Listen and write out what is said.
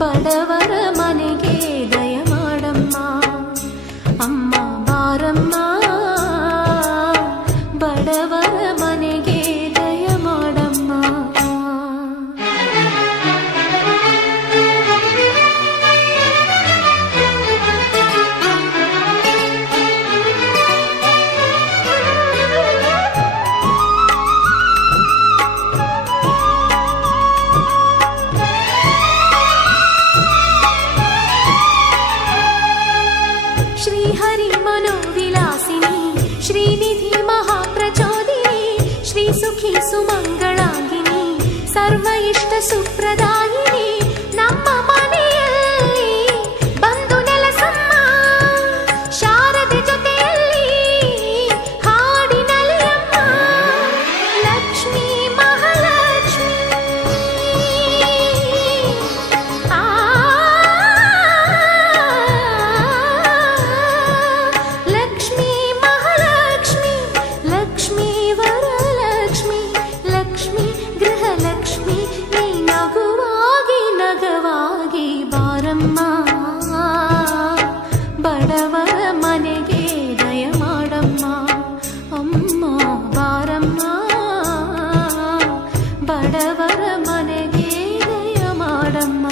ಬಡವರ ಮನೆಗೆ ದಯ ಮಾಡಮ್ಮ ಅಮ್ಮ ಬಾರಮ್ಮ ಬಡವರ ಮನೆಗೆ ದಯ ಮಾಡಮ್ಮ. श्रीहरि मनोविलासिनी श्रीनिधि महाप्रचोदिनी श्रीसुखी सुमंगलांगिनी सर्व इष्ट सुप्रदायिनी ನಮ್ಮ ಮನೆಯಲ್ಲಿ ಬಂದು ನೆಲೆಸಮ್ಮ ಶಾರದೆ ಜೊತೆಯಲ್ಲಿ ಹಾಡಿನಲಿಯಮ್ಮ ಲಕ್ಷ್ಮೀ ಮಹಾಲಕ್ಷ್ಮೀ ಲಕ್ಷ್ಮೀ ಮಹಾಲಕ್ಷ್ಮಿ ಲಕ್ಷ್ಮೀ ವರಲಕ್ಷ್ಮಿ ಲಕ್ಷ್ಮೀ ಗೃಹಲಕ್ಷ್ಮಿ ನೀ ನಗುವಾಗಿ ನಗವಾಗಿ ಬಾರಮ್ಮ ಬಡವರ ಮನೆಗೆ ದಯ ಮಾಡಮ್ಮ ಅಮ್ಮ ಬಾರಮ್ಮ ಬಡವರ ಮನೆಗೆ ದಯ ಮಾಡಮ್ಮ.